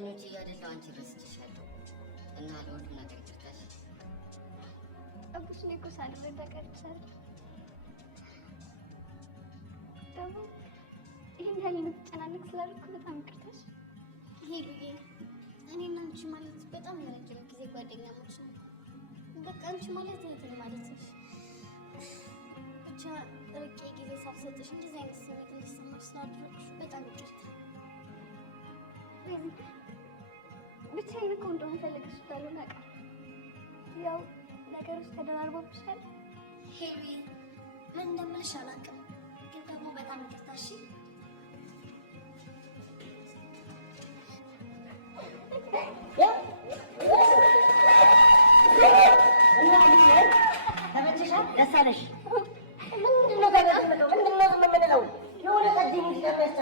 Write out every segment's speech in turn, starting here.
ጓደኞቼ እያደለው አንቺ ረስቼሻለሁ እና ለሁሉም ነገር ይቅርታሽ። አቡሽ እኔ እኮ ሳልረዳ ቀርቻለሁ። ደግሞ ይህን ያህል እንድትጨናነቅ ስላልኩ በጣም ይቅርታሽ። ሄሉዬ እኔና አንቺ ማለት በጣም የረጅም ጊዜ ጓደኛሞች ነው። በቃ አንቺ ማለት እህቴ ማለት ነሽ። ብቻ ርቄ ጊዜ ሳልሰጥሽ እንደዚህ አይነት ስሜት እንዲሰማሽ ስላደረግሽ በጣም ይቅርታ። ብቻዬን እኮ እንደሆነ ፈልግሽ ባልሆነ አውቃለሁ። ያው ነገሮች ተደራርቦብሻል። ሄሉዬ ምን እንደምልሽ አላውቅም፣ ግን ደግሞ በጣም ይቅርታ እሺ። ደሳለሽ ምንድነው ጋር ምንድነው የምንለው? የሆነ ቀድም ይደረሰ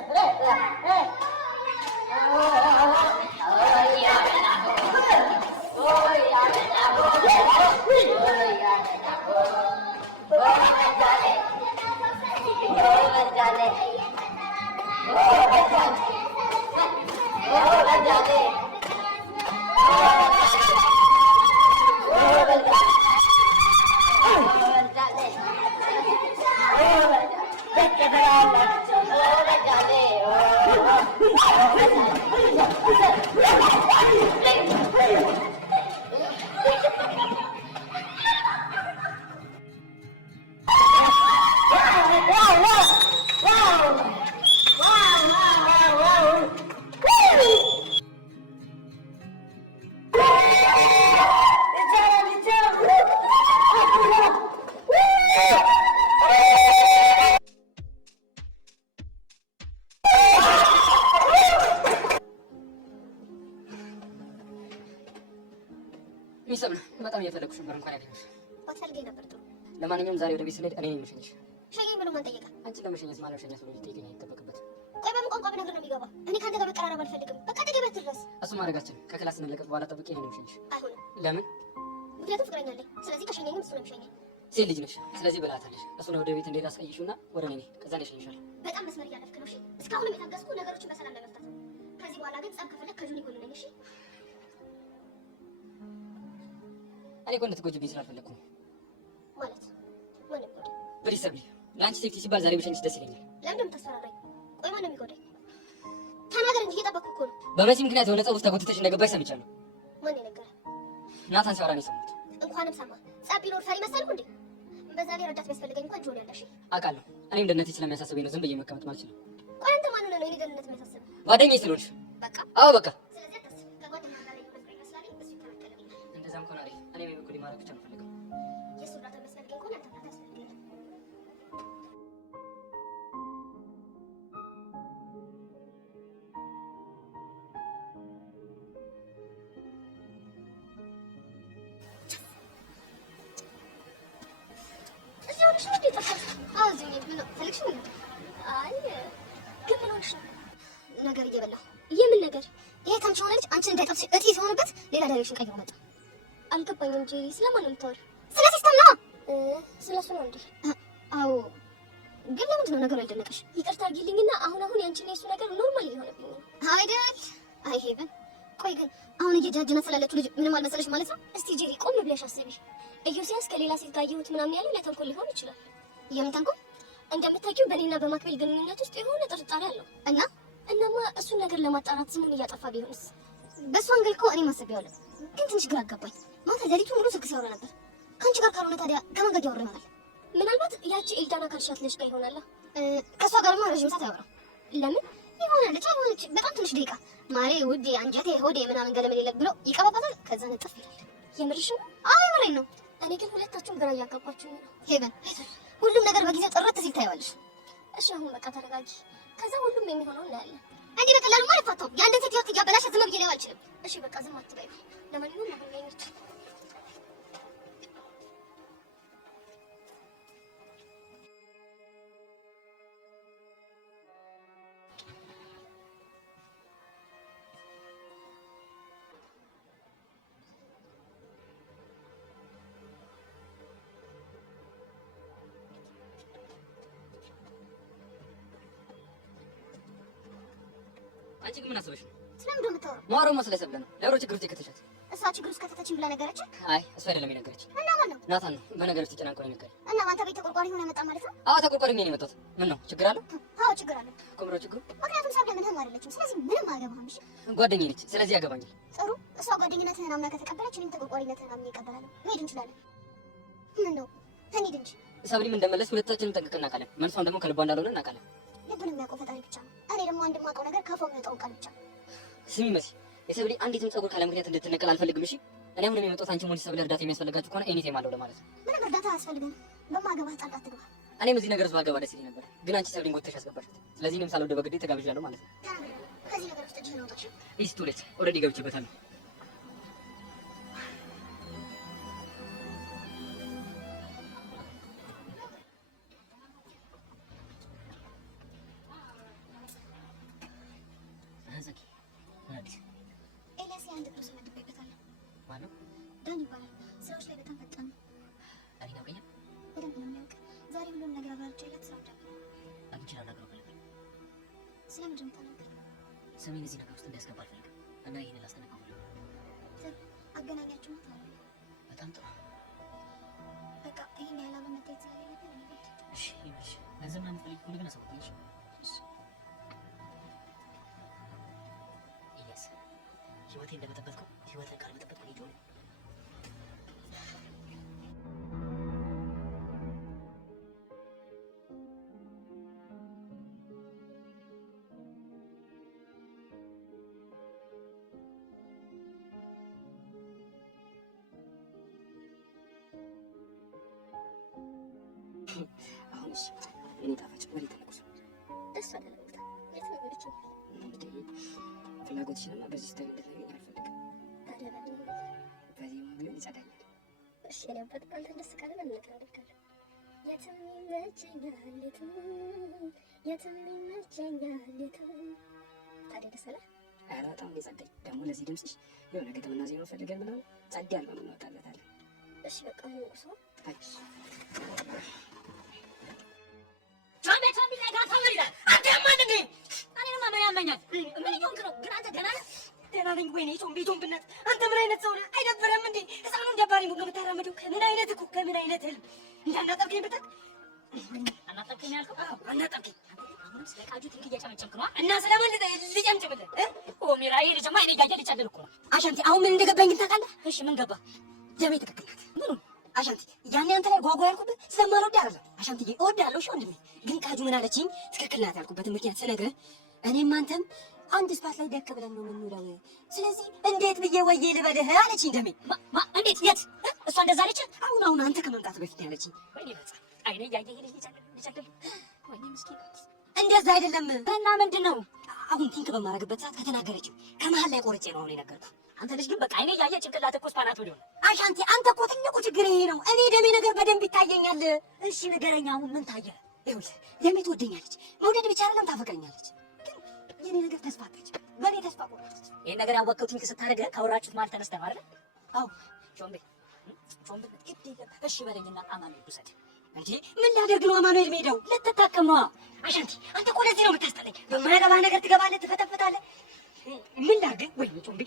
ሚሰብና በጣም እየፈለኩሽ ነበር። እንኳን ያገኘሽ ባትፈልገኝ ነበር ጥሩ። ለማንኛውም ዛሬ ወደ ቤት ስንሄድ እኔ ነኝ የምሸኝሽ። ሸኘኝ ብሎ ማን ጠየቀ? አንቺን ለመሸኘት ማለት ሸኘት ብሎ ሊጠይቀኝ አይጠበቅበት። ቆይ በምን ቋንቋ ብነግርህ ነው የሚገባ? እኔ ከአንተ ጋር መቀራረብ አልፈልግም። በቃ አጠገቤ ድረስ። እሱ ማድረጋችን ከክላስ ስንለቀቅ በኋላ ጠብቄ እኔ ነኝ የምሸኝሽ። አይሆንም። ለምን? ምክንያቱም ፍቅረኛ አለኝ። ስለዚህ ከሸኘኝም እሱ ነው የሚሸኘኝ። ሴት ልጅ ነሽ፣ ስለዚህ ብላታለሽ። እሱን ወደ ቤት እንዴት አስቀይሽውና ወደ እኔ ከዛ ላይ እሸኝሻለሁ። በጣም መስመር እያለፍክ ነው። እሺ እስካሁንም የታገስኩ ነገሮችን በሰላም ለመፍታት ነው። ከዚህ በኋላ ግን ጸብ ከፈለክ ከጁኒ ጎን ነኝ። እሺ እኔ እኮ እንድትጎጂብኝ ስላልፈለኩ ነው። ማለት ማን ይጎዳኝ? ፕሊዝ ሰብሊ፣ ለአንቺ ሴፍቲ ሲባል ዛሬ ብሸኝሽ ደስ ይለኛል። ለምን እንደምታስፈራራኝ? ቆይ ማን ነው የሚጎዳኝ? ተናገር እንጂ እየጠበኩህ እኮ ነው። በመሲ ምክንያት የሆነ ጸብ ውስጥ ተጎትተሽ እንደገባሽ ሰምቻለሁ። ማን የነገረህ? ናታን ሲያወራ ነው የሰማሁት። እንኳንም ሰማ። ጸብ ቢኖር ፈሪ መሰልኩ እንዴ? በዛ ላይ ረዳት ቢያስፈልገኝ እንኳን ጆን ያለሽ አውቃለሁ። እኔም ደህንነቴ ስለሚያሳስበኝ ነው ዝም ብዬ መቀመጥ ማለት ነው። ቆይ አንተ ማን ሆነህ ነው የኔ ደህንነት የሚያሳስብ? ጓደኛዬ ስለሆንሽ። በቃ አዎ በቃ። ስለዚህ አታስብ። ከጓደኛ ጋር ላይ ፍቅረኛ ስላለኝ እሱ ይከላከልልኛል። እንደዛም ከሆነ አሪፍ። እኔም የበኩሌ ማድረግ ብቻ ነው የምፈልገው። የእሱ እርዳታ የሚያስፈልገኝ ከሆነ አንተ እርዳታ ያስፈልገኛል። እዚህ ሆነሽ ነው እንዴ ጠፋሽ? አዎ እዚህ ነኝ። ምን ነው ፈልግሽ ነው? አይ ግን ምን ሆነሽ ነው? ነገር እየበላሁ። የምን ነገር? ይሄ ታንቺ ሆነ ልጅ አንቺን እንዳይጠብሽ እጢ ሲሆንበት ሌላ ዳይሬክሽን ቀይሮ መጣ። አልገባኝም እንጂ ስለማን ነው የምታወሪው? ስለ ሲስተም ነው። ስለሱ ነው እንዴ? አዎ። ግን ለምንድን ነው ነገሩ ያልደነቀሽ? ይቅርታ አድርጊልኝና አሁን ያንቺና የሱ ነገር ኖርማል እየሆነብኝ ነው አይደል? አይ ሄቨን፣ ቆይ ግን አሁን እየጃጀና ስላለችው ልጅ ምንም አልመሰለሽ ማለት ነው? እስቲ ጄሪ ቆም ብለሽ አስቢ። ኢዮስያስ ከሌላ ሴት ጋር አየሁት ምናምን ያለው ለተንኮል ሊሆን ይችላል። የምን ተንኮል? እንደምታውቂው በእኔና በማክቤል ግንኙነት ውስጥ የሆነ ጥርጣሬ አለው እናማ እሱን ነገር ለማጣራት ስሙን እያጠፋ ቢሆንስ? በእሱ አንግል እኮ እኔ ማሰቢያለሁ፣ ግን ትንሽ ግራ አጋባኝ። ማታ ሌሊቱ ሙሉ ስልክ ሲያወራ ነበር። ከአንቺ ጋር ካልሆነ ታዲያ ከማን ጋር እያወራ ይሆናል? ምናልባት ያቺ ኤልዳና ካልሻት ልጅ ጋር ይሆናል። ከእሷ ጋርማ ረዥም ሰዓት አያወራም። ለምን ይሆናለች? አይሆነች በጣም ትንሽ ደቂቃ ማሬ፣ ውዴ፣ አንጀቴ፣ ሆዴ ምናምን ገለመል የለ ብሎ ይቀባባታል። ከዛ ነጥፍ ይላል። የምርሽ ነው? አዎ የምሬን ነው። እኔ ግን ሁለታችሁም ግራ እያጋባችሁ ነው። ሄቨን፣ ሁሉም ነገር በጊዜው ጥርት ሲል ታይዋለሽ። እሺ አሁን በቃ ተረጋጊ። ከዛ ሁሉም የሚሆነው እናያለን። እንዴ በቀላሉ ማለት ፈታው የአንድን ሴት ህይወት እያበላሽ ዝም ብዬ ሊሆን አልችልም። እሺ በቃ ዝም አትበይ። ለማንኛውም ማገኘች አንቺ ግን ምን አስበሽ ነው? ስለምን እንደው የምታወራው? ማውራው መስለ ሰብለ ነው ለብሮ ችግር ውስጥ ከተቻት እሷ ችግር ውስጥ ከተተችኝ ብላ ነገረች? አይ እሱ አይደለም የነገረችኝ። እና ማን ነው? ናታን ነው በነገሮች ተጨናንቆ ነው የነገረኝ። እና አንተ ቤት ተቆርቋሪ ሆነ መጣ ማለት ነው? አዎ ተቆርቋሪ ነው የመጣሁት። ምን ነው ችግር አለ? አዎ ችግር አለ። ኮምሮ ችግሩ ምክንያቱም ሰብለ ምንም አይደለችም። ስለዚህ ምንም አያገባህም። እሺ ጓደኛዬ ነች፣ ስለዚህ ያገባኛል። ጥሩ፣ እሷ ጓደኝነትህን አምና ከተቀበለች እኔም ተቆርቋሪነትህን አምኜ እቀበላለሁ። መሄድ እንችላለን። ምን ነው እንሂድ እንጂ። ሰብሊም እንደመለስ ሁለታችንም ጠንቅቀን እናውቃለን። መልሷም ደግሞ ከልቧ እንዳልሆነ እናውቃለን። ልብን የሚያውቀው ፈጣሪ ብቻ ነው። እኔ ደግሞ አንድ የማውቀው ነገር ከአፏ የሚወጣው ቃል ብቻ ነው። ስሚ መሲ፣ የሰብሊ አንዲትም ጸጉር ካለ ምክንያት እንድትነቀል አልፈልግም። እሺ እኔ አሁን የመጣሁት አንቺ ሞኝ ሰብሊ እርዳታ የሚያስፈልጋችሁ ከሆነ ኤኒቴም አለው ለማለት ነው። ምንም እርዳታ አያስፈልግም። በማገባህ ጣልቃ አትግባ። እኔም እዚህ ነገር ባልገባ ደስ ይለኝ ነበር፣ ግን አንቺ ሰብሊን ጎትተሽ አስገባሻት። ስለዚህ እኔም ሳልወድ በግዴ ተጋብዣለሁ ማለት ነው። ከዚህ ነገር ውስጥ እጅህን አውጣ። ኢስ ቱ ሌት ኦልሬዲ ገብቼበታለሁ። ኤልያስ የአንድ ብሎ ስም አድርጎበታለሁ። ማነው? ዳን ይባላል። ስራዎች ላይ በጣም ፈጣን ነው። እኔ ያውቀኛል። በደንብ ነው የሚያውቅ። ዛሬ ሁሉም ነገር አብራርቼለት ስራው ጀመረ። አንቺን አናግረው ፈልጋለሁ። ስለምንድን ነው የምታናግረው? ስሜን እዚህ ነገር ውስጥ እንዲያስገባ አልፈልግም እና ይህንን ላስጠነቅቀው ነው። አገናኛችሁ ነው ታዲያ? በጣም ጥሩ። በቃ ይሄን ያህል አብረን መታየት ስለሌለብን እኔ ልሂድ። እሺ ይመሽ። ገንዘብ ምናምን ፈልግ ከሆነ ግን አሳውቂኝ። እሺ ኢየስ ህይወቴ እንደመጠበቅከው ህይወትን ካልመጠበቅኩ ልጅ ሆነ አሁን እሺ እኔ ጣፋጭ ወሬ ተነኩስ ደስ አይደለም። የት ነው የሄደችው? ፍላጎትሽንማ በዚህ ስታይል እንድታገኝ አልፈልግም። ታዲያ በዚህ ቢሆን ይጸዳኛል። እሺ እኔ በጣም አንተ ደስ ካለ ምን ነገር አደርጋለሁ? የትም ይመቸኛል የትም ይመቸኛል የትም። ታዲያ ደስ አለ? ኧረ በጣም ነው የጸዳኝ። ደግሞ ለዚህ ድምፅሽ የሆነ ግጥምና ዜማ ፈልገን ምናምን ጸድ ያለ ነው እናወጣለታለን። እሺ በቃ ምን ቁሶ ደህና ነኝ። ወይኔ ጮምቤት አንተ ምን አይነት ሰው ነህ? አይደብረም እንዴ? ህፃኑን ደባሪ ሙሉ የምታራምደው ከምን አይነት እኮ ከምን አይነት ህልም እንዳናጠብከኝ ብታውቅ። አናጠብከኝ ያልከው? አዎ አናጠብከኝ። አሁንም ስለ ቃጁ ትንክ እያጨመጨምክ ነው እና ስለምን ልጨምጭምልህ? ኦሜራ ይሄ ልጅማ እኔ እያየ ልጫደል እኮ ነው። አሻንቲ አሁን ምን እንደገባኝ ግን ታውቃለህ? እሺ ምን ገባ? ደሜ ትክክል ናት። ምኑን አሻንቲ ያኔ አንተ ላይ ጓጓ ያልኩብህ ስለማልወድ አይደለም። አሻንቲዬ እወድሃለሁ። እሺ ወንድሜ፣ ግን ቃጁ ምን አለችኝ? ትክክል ናት ያልኩበትን ምክንያት ስነግርህ እኔም አንተም አንድ ስፓት ላይ ደቅ ብለን ነው የምንውለው። ስለዚህ እንዴት ብዬ ወዬ ልበልህ አለችኝ። ደሜ እንዴት? የት? እሷ እንደዛ አለች? አሁን አንተ ከመምጣት በፊት ያለችኝ። ወይኔ በቃ አይኔ እያየ ይሄ ልጅ ልጫደል። ወይኔ ምስኪን። እንደዛ አይደለም። እና ምንድን ነው አሁን ቲንክ በማድረግበት ሰዓት ከተናገረችው ከመሀል ላይ ቆርጬ ነው አሁን የነገርኩህ። አንተ ልጅ ግን በቃ አይኔ እያየ ጭንቅላት እኮ ስፓናት ወዲሆነ። አሻንቲ አንተ እኮ ትልቁ ችግር ይሄ ነው። እኔ ደሜ ነገር በደንብ ይታየኛል። እሺ ንገረኝ፣ አሁን ምን ታየ? ይኸውልህ ደሜ ትወደኛለች፣ መውደድ ብቻ አይደለም ታፈቅረኛለች። ግን የኔ ነገር ተስፋ አጣች፣ በእኔ ተስፋ ቆረጠች። ይሄን ነገር ያወቅኸው ቲንክ ስታደርግ ካወራችሁት ማለት ተነስተህ አይደል? አዎ ጮምቤ ግድ የለም እሺ በለኝና አማኑኤል ውሰድ። እንዴ ምን ላደርግ ነው አማኑኤል ሜዳው? ልትታከም ነዋ። አሻንቲ አንተ እኮ ለዚህ ነው የምታስጠላኝ። በማያገባህ ነገር ትገባለህ፣ ትፈተፍታለህ። ምን ላድርግ? ወይኔ ጮምቤ፣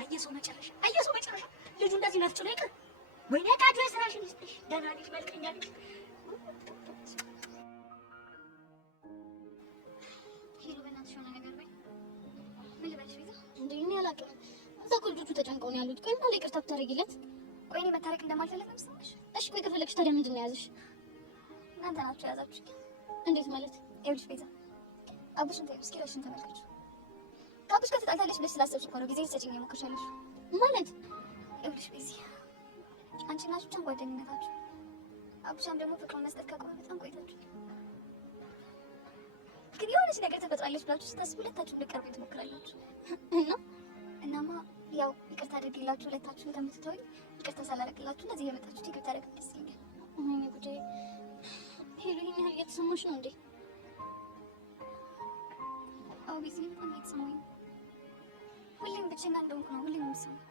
አየህ ሰው መጨረሻ ልጁ እንደዚህ ነፍጭ ነው ይቅር። ወይኔ ቃጁ የስራሽን ይስጥሽ። ደህና ልጅ መልከኛ ልጅ። ሄሎ በእናትሽ የሆነ ነገር በይ። ምን ልበልሽ ቤዛ? እንዴ እኔ አላውቅም። እዛ እኮ ልጆቹ ተጨንቀው ነው ያሉት። ቆይ እና ይቅርታ ብታደርጊለት? ቆይ እኔ መታረቅ እንደማልፈልግ ነው የምትሰማሽ? እሺ ቆይ ከፈለግሽ ታዲያ ምንድን ነው የያዘሽ? እናንተ ናችሁ የያዛችሁኝ። እንዴት ማለት? ይኸውልሽ ቤዛ አቡሽን ተይው እስኪ እራስሽን ተመልከች። ከአቡሽ ጋር ተጣልታለች ብለሽ ስላሰብሽ እኮ ነው ጊዜ ልትሰጪኝ የሞከርሻለሽ ማለት። ይኸውልሽ ቤዚ አንቺ እና ብቻ ጓደኝነታችሁ፣ አቡሻም ደግሞ ፍቅሩን መስጠት ካቆመ በጣም ቆይታችሁ። ግን የሆነች ነገር ተፈጥራለች ብላችሁ ስታስቡ ሁለታችሁም ልትቀርቡ ትሞክራላችሁ እናማ ያው ይቅርታ አድርግላችሁ ሁለታችሁም ከምትተውኝ ይቅርታ ሳላደርግላችሁ እንደዚህ የመጣችሁት ይቅርታ አደርግ ደስ ይለኛል። እኔ ጉዳይ ሄሎ ይሄን ያህል እየተሰማሽ ነው እንዴ? አዎ ቤዛ በጣም እየተሰማኝ ነው። ሁሌም ብቻዬን እንደሆንኩ ነው ሁሌም የምሰማው።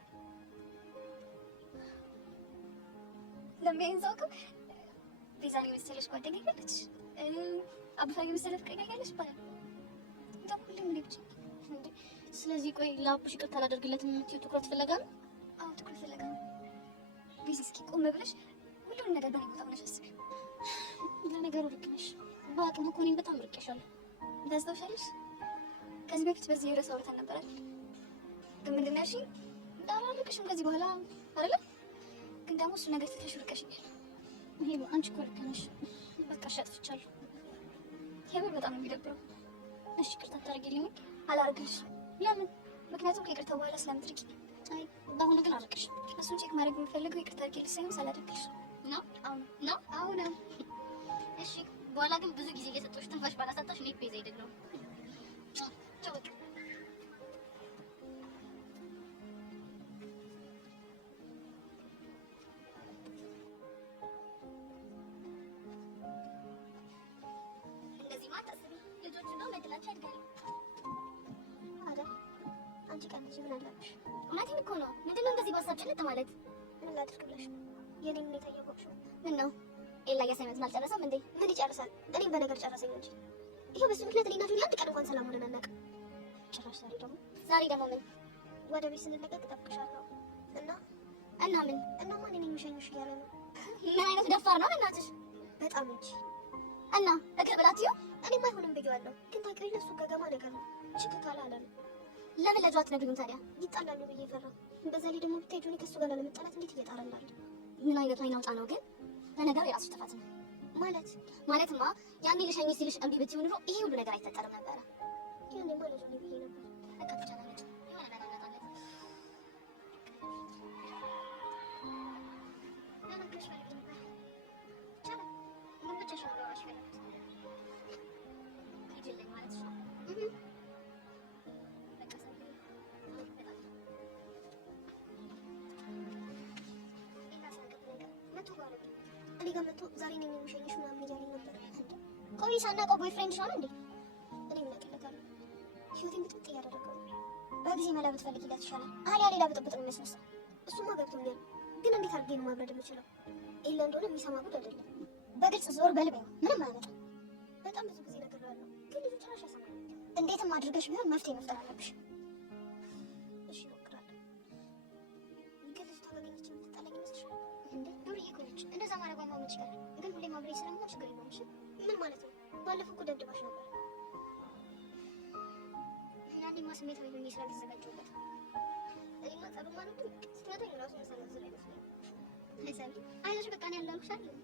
ለሚያይን ሰው እኮ ቤዛን የመሰለሽ ጓደኛ ያለች አቡሻን የመሰለ ፍቅረኛ ያለች ይባላል። በጣም ሁሌም እኔ ብቻ እንዴ። ስለዚህ ቆይ ለአቡሽ ይቅርታ አላደርግለትም የምትይው ትኩረት ፍለጋ ነው? አዎ ትኩረት ፍለጋ ነው። ቤዛ እስኪ ቆም ብለሽ ሁሉን ነገር በእኔ ቦታ ሆነሽ አስቢ። ለነገሩ ልክ ነሽ። በአቅም እኮ እኔን በጣም ርቄሻለሁ። ታስታውሻለሽ? ከዚህ በፊት በዚህ ርዕስ አውርተን ነበር አይደል? ግን ምንድን ነው ያልሽኝ? አላልቅሽም ከዚህ በኋላ አይደለ? ግን ደግሞ እሱ ነገር ትተሽ ርቀሽኛል። ይሄ አንቺ እኮ ልክ ነሽ። በቃ እሺ አጥፍቻለሁ። የምር በጣም ነው የሚደብረው። እሺ ይቅርታ ታደርጊልኝ? አላደርግልሽም። ለምን? ምክንያቱም ከይቅርታ በኋላ ስለምትርቂኝ። አይ በአሁኑ ግን አልርቅሽም። እሱን ቼክ ማድረግ የምፈልገው ይቅርታ አድርጊልሽ ሳይሆን ሳላደርግልሽ ነው። አሁን እሺ። በኋላ ግን ብዙ ጊዜ እየሰጠሁሽ ትንፋሽ ባላሳጣሽ እኔ ቤዛ አይደለሁም። ቻው በቃ። እንደዚህ ማታስቢ ልጆች እንደው መድላቸው ያድጋሉ አይደል? አንቺ ቀንጂ ምን አለብሽ? እውነቴን እኮ ነው። ምንድነው እንደዚህ ባሳብ ጭልጥ ማለት? ምን ላድርግ ብለሽ ነው? የኔን ሁኔታ እያወቅሽው ምን ነው? ኤላ ያሳይመንት አልጨረሰም እንዴ? ምን ይጨርሳል? እኔም በነገር ጨረሰኝ እንጂ ይሄ በሱ ምክንያት እኔና ጁሊ አንድ ቀን እንኳን ሰላም ሆነን አናውቅም። ጭራሽ ዛሬ ደግሞ ምን? ወደ ቤት ስንለቀቅ እጠብቅሻለሁ እና ምን? እናማ እኔ ነኝ የምሸኝሽ እያለ ነው። ምን አይነት ደፋር ነው እናትሽ? በጣም እንጂ እና እግር ብላትዩ እኔማ አይሆንም ብዬዋለሁ። ግን ታውቂው ለሱ ገገማ ነገር ነው። ችግር ካለ አለ ነው። ለምን ለጇ አትነግሪውም ታዲያ? ይጣላሉ ብዬ ፈራሁ። በዛ ላይ ደግሞ ብታይ ጁሊ ከሱ ጋር ለመጣላት እንዴት እየጣረ እንዳለ። ምን አይነቱ አይናውጣ ነው ግን? ለነገሩ የራስሽ ጥፋት ነው ማለትማ ያኔ ልሸኝ ሲልሽ እምቢ ብትይው ኑሮ ይሄ ሁሉ ነገር አይፈጠርም ነበረ። ያኔ ማለት ነው ብዬ ነበር። በቃ ተቻላለች የሆነ ነገር እናጣለን። ለነገርሽ ማለት ነበር ቻለ ምን ብቻሽ ነው ያወራሽ ፈለኩት ይጅልኝ ማለት ነው። በቃ ሰው እኔ ጋር መጥቶ ዛሬ ነኝ የሚሸኝሽ ምናምን እያለኝ ነበር። ቆይ ሳናውቀው ቦይፍሬንድ ነው እንዴ? እኔ ምን አውቅለታለሁ? ህይወቴን ብጥብጥ እያደረገው ነው። በጊዜ መላ ብትፈልጊላት ይሻላል። አሊያ ሌላ ብጥብጥ ነው የሚያስነሳው። እሱማ ገብቶኛል፣ ግን እንዴት አድርጌ ነው ማብረድ የምችለው? ኤላ እንደሆነ የሚሰማ ጉድ አይደለም። በግልጽ ዞር በልበው፣ ምንም አያመጣም። በጣም ብዙ ጊዜ ነግሬዋለሁ፣ ግን ልጁ ጭራሽ አይሰማም። እንዴትም አድርገሽ ቢሆን መፍትሄ መፍጠር አለብሽ። እሺ እሞክራለሁ። ግን ልጅቷ ካገኘች የምትጣላኝ ይመስልሻል? እንዴ ዱርዬ እኮ ነች። እንደዛ ማድረጓማ ምን ይችላል? ግን ሁሌም አብሬ ስለምሆን ችግር የለውም። እሺ ምን ማለት ነው? ባለፈው እኮ ደብድባሽ ነበር። ያኔማ ስሜታዊ ሆኜ ስላልተዘጋጀሁበት እኔማ ጸብማ ነው። ግን ስትመታኝ ራሱ መሰናዝር አይመስለኝም። አይሰሚ አይዞሽ በቃ እኔ ያለሁልሽ አይደል?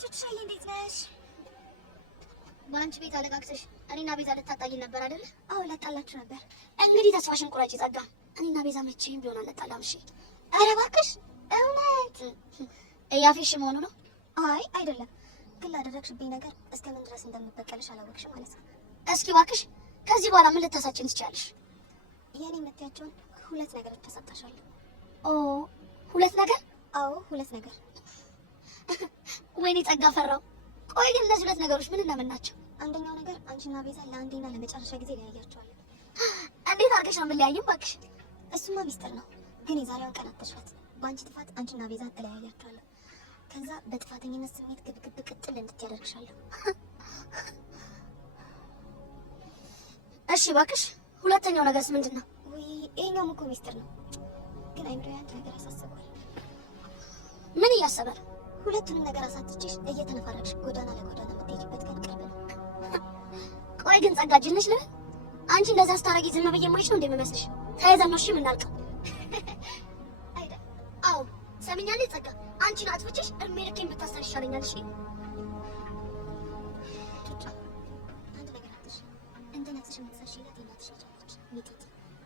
ቹቹሻዬ እንዴት ነሽ? በአንቺ ቤት አለቃቅሰሽ እኔና ቤዛ ልታጣይን ነበር አይደል? አዎ ላጣላችሁ ነበር። እንግዲህ ተስፋሽን ቁረጪ ጸጋ። እኔና ቤዛ መቼም ቢሆን አልጣላም። እሺ ኧረ እባክሽ እውነት እያፌሽ መሆኑ ነው? አይ አይደለም፣ ግን ላደረግሽብኝ ነገር እስከምን ድረስ እንደምበቀልሽ አላወቅሽም ማለት ነው። እስኪ እባክሽ ከዚህ በኋላ ምን ልታሳጭን ትችያለሽ? የኔ የምትያቸውን ሁለት ነገሮች ተሰጣሻለሁ። ኦ ሁለት ነገር? አዎ ሁለት ነገር። ወይኔ ጸጋ ፈራው። ቆይ ግን እነዚህ ሁለት ነገሮች ምን እና ምን ናቸው? አንደኛው ነገር አንቺና ቤዛ ለአንዴና ለመጨረሻ ጊዜ ለያያቸዋለሁ። እንዴት አድርገሽ ነው የምንለያየው? እባክሽ እሱማ ሚስጥር ነው፣ ግን የዛሬውን ቀን አትሽረት። በአንቺ ጥፋት አንቺና ቤዛን እለያያቸዋለሁ። ከዛ በጥፋተኝነት ስሜት ግብግብ ቅጥል እንድትያደርግሻለሁ። እሺ እባክሽ ሁለተኛው ነገርስ ምንድን ነው? ወይ ይሄኛውም እኮ ሚስጥር ነው፣ ግን አይምሮ አንድ ነገር ያሳስባል። ምን እያሰበ ነው? ሁለቱንም ነገር አሳትችሽ እየተነፋረቅሽ ጎዳና ለጎዳና የምትሄጂበት ቀን ቅርብ ነው። ቆይ ግን ጸጋ ጅል ነሽ ልበል? አንቺ እንደዛ ስታረጊ ዝም ብዬ የማይሽ ነው እንደሚመስልሽ? ተያይዘን ነው እሺ የምናልቀው? አይደል? አዎ ሰሚኛለሽ ጸጋ፣ አንቺን አጥፍቼሽ እድሜ ልኬን ብታሰር ይሻለኛል። እሺ አንድ ነገር አትሽ እንደ ነፍስሽ የምትሰርሽላት የእናትሽ ልጅ አለች ሚጢጢ።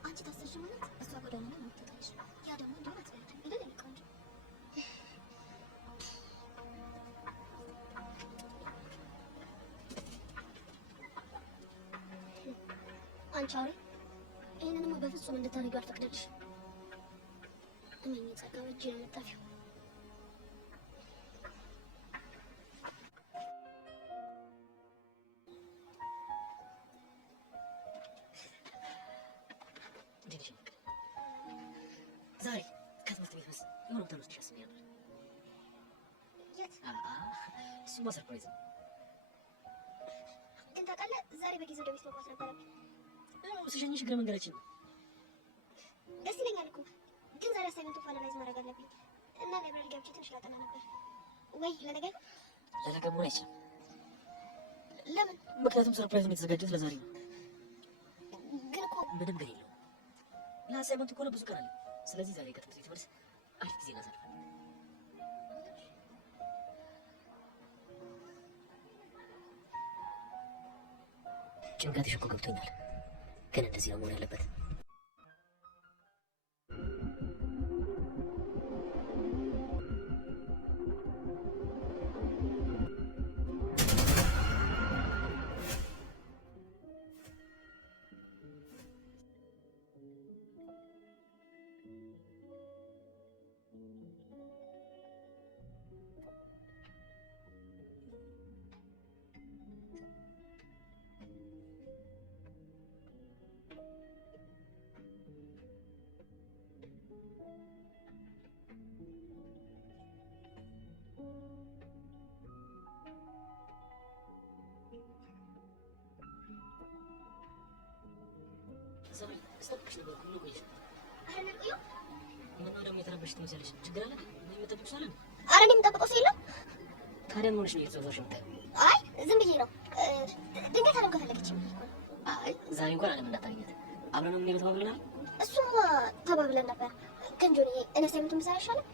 አንቺ ታሰርሽ ማለት እሷ ጎዳና ላይ የምትወጣሽ፣ ያ ደግሞ እንደሆነ አትበያትም እንደኔ ቆንጆ። አንቺ አውሪ፣ ይሄንንማ በፍጹም እንድታደርጊው አልፈቅድልሽ። እመኚ ጸጋ፣ በእጄ ነው የምታፊው። ዛሬ ከትምህርት ቤት የሆነ ቦታ ልወስድሽ አስቤ ነበር። ድንገት እሱማ ሰርፕራይዝ ነው። ግን ታውቃለህ ዛሬ በጊዜ ወደ ቤት መግባት ነበረብኝ። ስሸኝሽ እግረ መንገዳችን ነው። ደስ ይለኛል እኮ ግን ዛሬ አሳይመንቱን ፋይናላይዝ ማድረግ አለብኝ እና ላይብራሪ ገብቼ ትንሽ ላጠና ነበር። ወይ ለነገ መሆን አይችልም። ለምን? ምክንያቱም ሰርፕራይዝ የተዘጋጀው ለዛሬ ነው። ግን እኮ ምንም ግን የለውም። ለአሳይመንቱ ከሆነ ብዙ ቀን አለ። ስለዚህ ዛሬ ከትምህርት ቤት መልስ አሪፍ ጊዜ እናሳልፋለን። ጭንቀትሽ እኮ ገብቶኛል፣ ግን እንደዚህ ነው መሆን ያለበት። ስጠብቅሽ ነበር እኮ ምን ቆየሽ? ምነው ደግሞ የተረበሽ ትመስያለሽ? ችግር አለ? ምን የምጠብቅ ሰው አለ? ኧረ እኔ የምጠብቀው ሰው የለም። ታዲያ ምን ሆነሽ ነው እየተዘዋወርሽ የምታየው? አይ ዝም ብዬ ነው። ድንገት አለም ከፈለገችኝ። አይ ዛሬ እንኳን አለም እንዳታገኛት አብረን ነው የምንሄደው ተባብለናል። እሱማ ተባብለን ነበር፣ ግን ጆኒ እኔ አሳይመንቱን ብሰራ ይሻላል።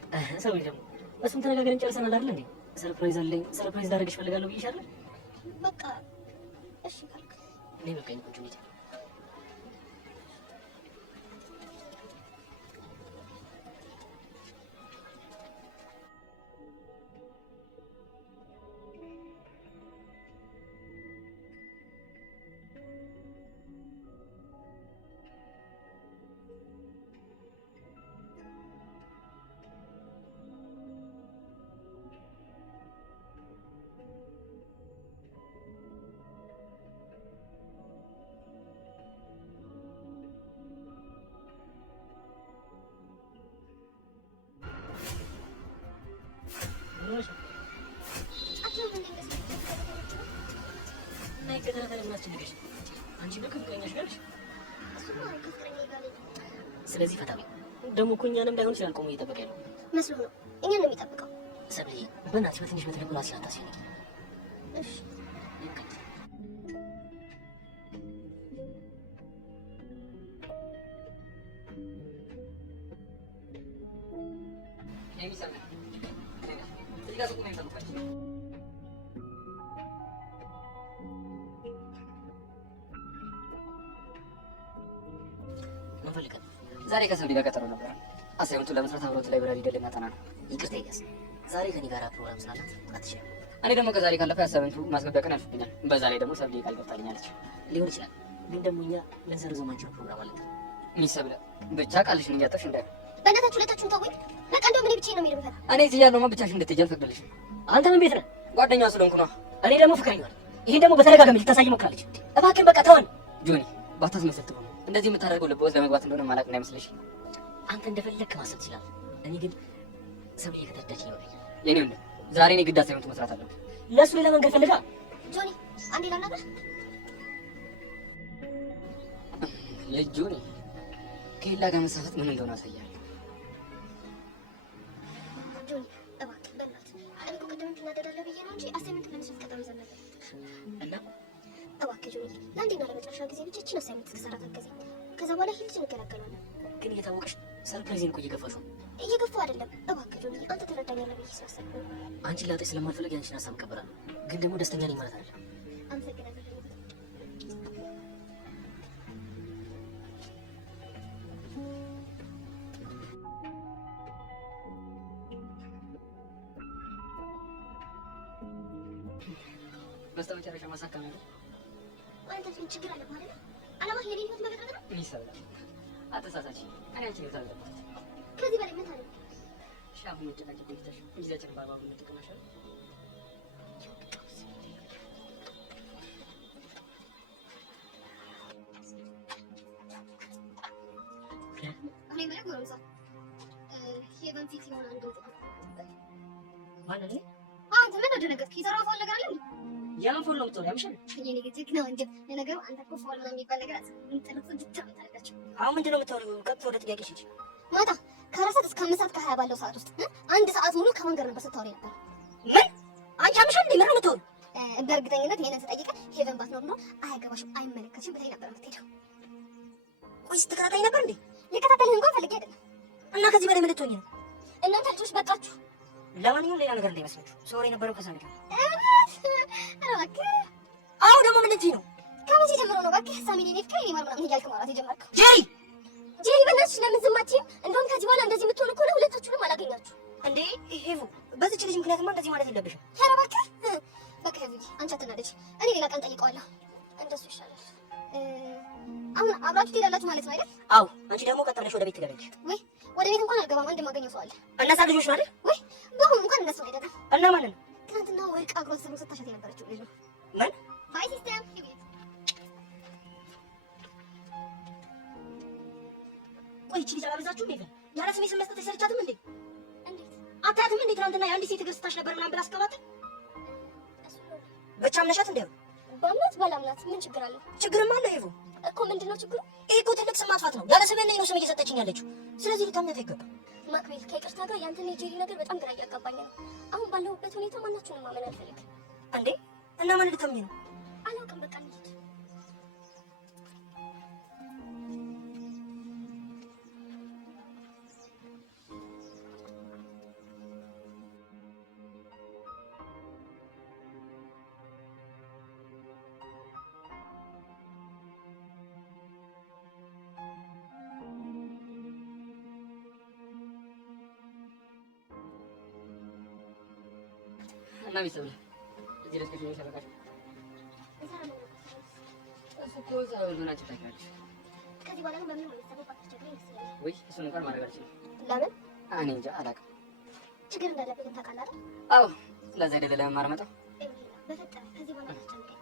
ሰውዬ ደግሞ እሱም ተነጋግረን ጨርሰናል አይደል እንዴ? ሰርፕራይዝ አለኝ፣ ሰርፕራይዝ ላደርግሽ እፈልጋለሁ ብዬሻለሁ። በቃ እሺ ካልክ እኔ በቃ ቁጭ ብዬ ስለዚህ ፈታ በይ። ደግሞ እኮ እኛንም እንዳይሆን ይችላል ቆሞ እየጠበቀ ያለው መስሎ ነው። እኛን ነው የሚጠብቀው። ሰብሊ በእናትሽ በትንሽ በትልቁ ራስሽን አታስይኝ። እሺ ዛሬ ከሰው ጋር ቀጠሮ ነበር። አሳይመንቱን ለመስራት አብሮት ላይብራሪ ሄደን እናጠና ነው። ይቅርታ ይያዝ፣ ዛሬ ከኔ ጋር ፕሮግራም ስላላት አትችልም። እኔ ደግሞ ከዛሬ ካለፈ አሳይመንቱ ማስገቢያ ቀን ያልፍብኛል። በዛ ላይ ደግሞ ሰብሊ ቃል ገብታልኛለች። ሊሆን ይችላል፣ ግን ደግሞ እኛ ልንሰርዘው ማንችለው ፕሮግራም አለ። ሚሰብለ ብቻ ቃልሽን እያጠፍሽ እንዳይሆን በእናታችሁ ሁለታችሁም ተውኝ። በቃ እንደውም እኔ ብቻዬን ነው የምሄደው። ፈታ እኔ እዚህ ያለሁማ ብቻሽን እንድትሄጂ አልፈቅድልሽም። አንተ ምን ቤት ነህ? ጓደኛዋ ስለሆንኩ ነው። እኔ ደግሞ ፍቅረኛ ነኝ። ይሄን ደግሞ በተደጋጋሚ ልታሳይ ሞክራለች። እባክህን በቃ ተወን። ጆኒ ባታስመስል ጥሩ ነው። እንደዚህ የምታደርገው ልብ ውስጥ ለመግባት እንደሆነ ማላቅ እንዳይመስልሽ። አንተ እንደፈለግክ ማሰብ ትችላለህ። እኔ ግን ሰብሊ እየተረዳችኝ ነው። የኔ ወንድም ዛሬ እኔ ግድ አሳይመንቱ መስራት አለብኝ። ለእሱ ሌላ መንገድ ፈልጋ። ጆኒ አንዴ ላናግርህ። ልጅ ጆኒ ከሌላ ጋር መሳፈጥ ምን እንደሆነ አሳያለሁ። ጆኒ እባክህ በእናትህ እኔ እኮ ቅድም ትናደዳለህ ብዬ ነው እንጂ አሳይመንት ለመስራት ቀጠሮ ይዘን ነበር። እና እባክህ ጆኒ ለአንዴና ለመጨረሻ ጊዜ ብቻ ይህችን አሳይመንት እስክሰራ ታገዘኝ። ከዛ በኋላ ይህ ልጅ እንገላገላለን። ግን እየታወቀሽ ሰርፕራይዜን እኮ እየገፋሽው ነው። እየገፋሁ አይደለም። እባክህ ጆኒ አንተ ትረዳኛለህ ብዬ ስላሰብኩ ነው። አንቺን ላጤ ስለማልፈልግ ያንቺን ሀሳብ እቀበላለሁ። ግን ደግሞ ደስተኛ ነኝ ማለት አይደለም። አመሰግናለሁ። በስተመጨረሻ ማሳካም ነው። አንተ ግን ችግር አለ ማለት ነው። አላማ የኔን ህይወት መበጥበጥ ነው። ምን ይሰራል? አተሳሳች እኔ አንቺ ነው ታደርጋለህ። ከዚህ በላይ ምን ታደርግ? ሻም መጨናጨቅ ቆይተሽ ጊዜያችንን በአግባቡ እንጠቀማለን። እኔ ማለት ጎረምሳ ሄቨን ፊት የሆነ አንዱ ማለት ነው። ደነገጥክ? የሰራኸው ነገር አለ? ያን ፎሎ ነው ተወው ያምሻል። የኔ ጊዜ ነው እንጂ ለነገሩ አንተ እኮ ፎሎ ነው የሚባል ነገር አትሰማም። ጥርፍ ብቻ ታደርጋችሁ። አሁን ምንድነው የምታወሪው? ቀጥታ ወደ ጥያቄሽ ሂጂ። ማታ ከ4 እስከ 5 ሰዓት ከ20 ባለው ሰዓት ውስጥ አንድ ሰዓት ሙሉ ከማን ጋር ነበር ስታወሪ ነበር? ምን አንቺ አምሻል እንዴ? ምን ነው የምታወሪው? በእርግጠኝነት ይሄንን ስጠይቀ ሄቨን ባትኖር ነው አያገባሽም፣ አይመለከትሽም ብታይ ነበር የምትሄደው። ቆይ ስትከታተይ ነበር እንዴ? ልከታተልህ እንኳን ፈልጌ አይደለም። እና ከዚህ በላይ ምን ልትሆኚ ነው? እናንተ ልጆች በቃችሁ። ለማንኛውም ሌላ ነገር እንዳይመስላችሁ ሶሪ የነበረው ከዛ ነገር። እባክህ አዎ ደግሞ ምን ልትይ ነው? ከመቼ ጀምሮ ነው እባክህ ሳሚን የኔ ፍቅር የማር ምናምን እያልክ ማውራት የጀመርከው? ጄሪ ጄሪ በእናትሽ ለምን ዝም አትይም? እንደውም ከዚህ በኋላ እንደዚህ የምትሆኑ ከሆነ ሁለታችሁንም አላገኛችሁ እንዴ። ሄቡ በዚች ልጅ ምክንያትማ እንደዚህ ማለት የለብሽም። ኧረ እባክህ በቃ ሄቡ አንቺ አትናደጂ። እኔ ሌላ ቀን ጠይቀዋለሁ። እንደሱ ይሻላል። አሁን አብራችሁ ትሄዳላችሁ ማለት ነው አይደል? አዎ አንቺ ደግሞ ቀጥ ብለሽ ወደ ቤት ትገቢያለሽ። ወይ ወደ ቤት እንኳን አልገባም። አንድ የማገኘው ሰው አለ። እነዛ ልጆች ነው አይደል? ወይ በአሁኑ እንኳን እንደሱ አይደለም። እና ማንን ነው? ትናንትና ወርቅ አግሮት ሰው ስታሸት የነበረችው ልጅ ነው። ምን ሀይ ሲስተም ቆይ እቺ ልጅ አላበዛችሁም እንዴ? ያለ ስሜ ስም መስጠት አይሰለቻትም እንዴ? እንዴት አታያትም እንዴ? ትናንትና የአንድ ሴት እግር ስታሽ ነበር ምናምን ብላ አስቀባጥል። ብቻ አምነሻት እንዴ? ባምናት ባላምናት ምን ችግር አለው? ችግርማ አለ ሄቡ እኮ ምንድነው ችግሩ? ይሄ እኮ ትልቅ ስም ማጥፋት ነው። ያለ ስሜ ነው ስም እየሰጠችኝ ያለችው። ስለዚህ ልታምናት አይገባም። ማክቤል ከይቅርታ ጋር ያንተን የጄሪ ነገር በጣም ግራ እያጋባኝ ነው። አሁን ባለሁበት ሁኔታ ማናችሁንም ማመን አልፈልግም። እንዴ እና ማን ልታምኚ ነው? አላውቅም። በቃ እንሂድ። እና ቢሰብ እዚህ ድረስ ከዚህ ይሰራቃሽ እሱ እኮ ዛሬ ልናችሁ ታውቂያለሽ። ከዚህ በኋላ ግን በምን ማለት ሰበብ አትቸግረኝ ይመስለኛል። ወይ እሱን እንኳን ማድረግ አልችልም። ለምን? እኔ እንጃ አላውቅም። ችግር እንዳለብህ ታውቃለህ አይደል? አዎ ለዛ አይደለ ለመማር መጣሁ። በፈጠረ ከዚህ በኋላ አትቸግረኝ።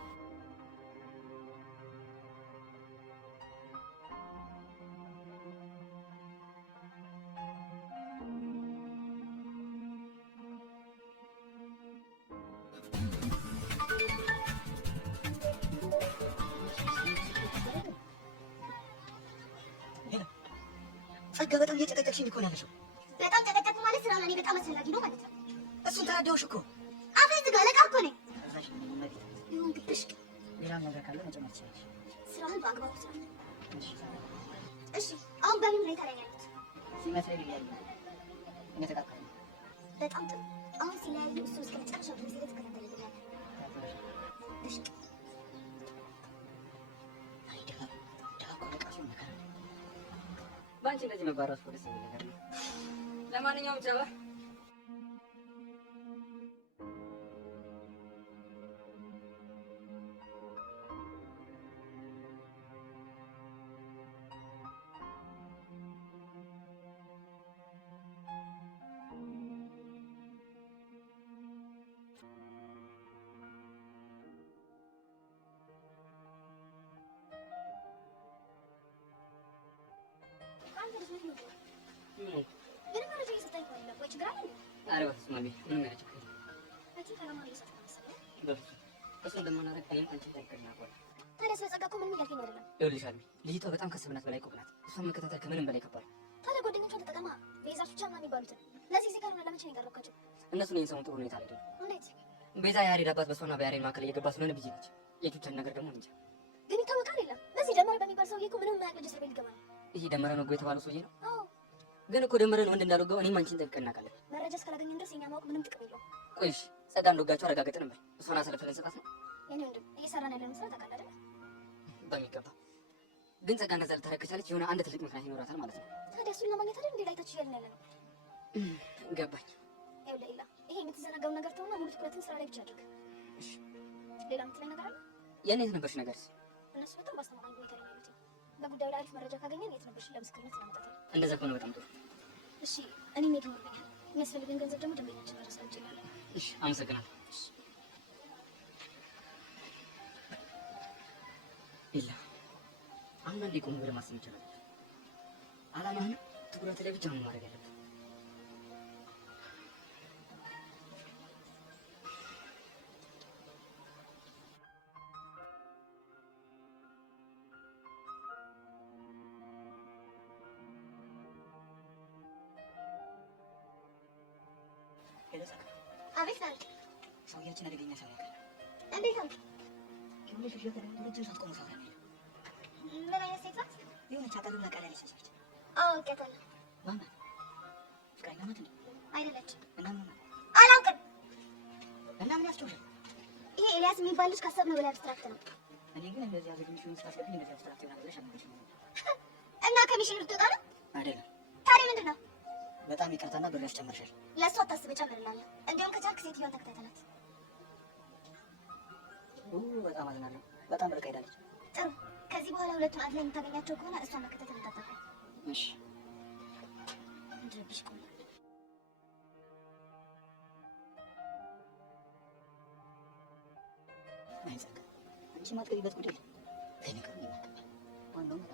ጸጋ በጣም እየጨቀጨቅሽኝ እኮ ነው ያለሽው። በጣም ጨቀጨቅ ማለት ስራ ለኔ በጣም አስፈላጊ ነው ማለት ነው። እሱን ተረዳሁሽ እኮ። አፍህ ዝጋ። አለቃ እኮ ነኝ። ይሁን ግድሽ ሌላ ነገር ካለ መጨመር ትችላለሽ። ስራህን በአግባቡ ስራ። እሺ አሁን በምን ሁኔታ ላይ ያሉት? ሲመስለኝ ይለያል እየተቃቀሉ በጣም ጥሩ። አሁን ሲለያዩ እሱ እስከ መጨረሻው ድረስ እየተከታተለ ይገኛል። እሺ በአንቺ እንደዚህ መባረሱ ደስ የሚል ነገር ነው። ለማንኛውም ቻው። ምንም መረጃ እየሰጠኝ እኮ አይደለም። ወይ ችግር አለ እንዴ? ኧረ በፍፁም አቤት ምንም ነገር ችግር የለም። አንቺ ሰላማዊ እየሰጠኝ መሰለኝ። በፍፁም እሱ እንደማናደርግ እኔም አንቺን ጠንቅቀን እናውቀዋለን። ታዲያ ስለ ጸጋ እኮ ምንም እያልከኝ አይደለም። ይኸውልሽ አልሚ ልጅቷ በጣም ከሰብናት በላይ ቁም ናት። እሷን መከታተል ከምንም በላይ ከባድ ነው። ታዲያ ጓደኞቿን ተጠቀማ። ቤዛ ብቻ ምናምን የሚባሉትን ለዚህ ጊዜ ካልሆነ ለመቼ ነው የቀረብካቸው? እነሱን ይህን ሰሞን ጥሩ ሁኔታ ላይ አይደሉም። እንዴት? ቤዛ የያሬድ አባት በሷና በያሬድ መካከል እየገባ ስለሆነ ቢዚ ነች። የቱቻን ነገር ደግሞ እንጃ። ግን ይታወቃል የለም በዚህ ደመረ በሚባል ሰውዬ እኮ ምንም የማያውቅ ልጅ እስር ቤት ሊገባ ነው። ይሄ ደመረ ነው የተባለው ሰውዬ ነው። አዎ ግን እኮ ደመረን ወንድ እንዳልወጋው እኔም አንቺን ጠንቅቀን እናውቃለን። መረጃ እስካላገኘን ድረስ የኛ ማወቅ ምንም ጥቅም የለውም። ቆይሽ ጸጋ እንደወጋቸው አረጋገጥን ነበር። እሷን አሳልፈን ልንሰጣት ነው። የኔ ወንድም እየሰራን ያለነው ስራ ታውቃለህ አይደል? በሚገባ ግን ጸጋ እንደዛ ልታረግ ከቻለች የሆነ አንድ ትልቅ ምክንያት ይኖራታል ማለት ነው። ታዲያ እሱን ለማግኘት አይደል እንዴ ላይታችሁ እያልን ያለ ነው? ገባኝ። ይኸውልህ ኢላ ይሄ የምትዘነጋውን ነገር ተውና ሙሉ ትኩረትን ስራ ላይ ብቻ አድርግ። እሺ ሌላ የምትለኝ ነገር አለ? የኔ ነበርሽ ነገርስ? እነሱ በጣም ባስተማማኝ ሁኔታ ነው ያሉት። በጉዳዩ ላይ አሪፍ መረጃ ካገኘን የት ነበርሽ ለምስክርነት ለማምጣት ነው። እንደዛ ከሆነ በጣም ጥሩ። እሺ እኔ ሜድ ይኖርብኛል። የሚያስፈልገን ገንዘብ ደግሞ ደንበኛችን መረስ እንችላለን። እሺ አመሰግናለሁ። ኢላ አሁን አንዴ ቆም ብለህ ማሰብ ይቻላል። አላማህን ትኩረት ላይ ብቻ ነው ማድረግ ያለብህ። አቤት ናት። ሰውያችን አደገኛ ሰው ያውቃል። እንዴት ነው? የሆነች ልጅ በተለምዶ ረጅም ሰዓት ቆሞ ሳውራ ምን አይነት ሴት ናት? የሆነች አጠር ብላ ቃል ያለች ልጅ ነች። አዎ አውቄያታለሁ። ማን ናት? ፍቅረኛ ናት እንዴ? አይደለችም። እና ምን ናት? አላውቅም። እና ምን ያስጨውሻል? ይሄ ኤልያስ የሚባል ልጅ ካሰብነው በላይ አብስትራክት ነው። እኔ ግን እንደዚህ አዘግምሽውን ስላስገብኝ እንደዚህ አብስትራክት ይሆናል ብለሽ አልነበረሽም። እና ከሚሽን ልትወጣ ነው? አይደለም። ታዲያ ምንድን ነው? በጣም ይቅርታና ብር ያስጨመርሻል። ለእሱ አታስብ፣ እጨምርልሃለሁ። እንዲሁም ከቻልክ ሴትዮዋን ተከታተላት። በጣም አዝናለሁ። በጣም ርቃ ሄዳለች። ጥሩ። ከዚህ በኋላ ሁለቱን አንድ ላይ የምታገኛቸው ከሆነ እሷን መከታተል እንዳታቆም። እሺ። እንድረብሽ ቆይ። አይዘጋ አንቺ ማትገቢበት ጉዳይ የለም። ከእኔ ጋር ይመጣል። ዋናው መጣ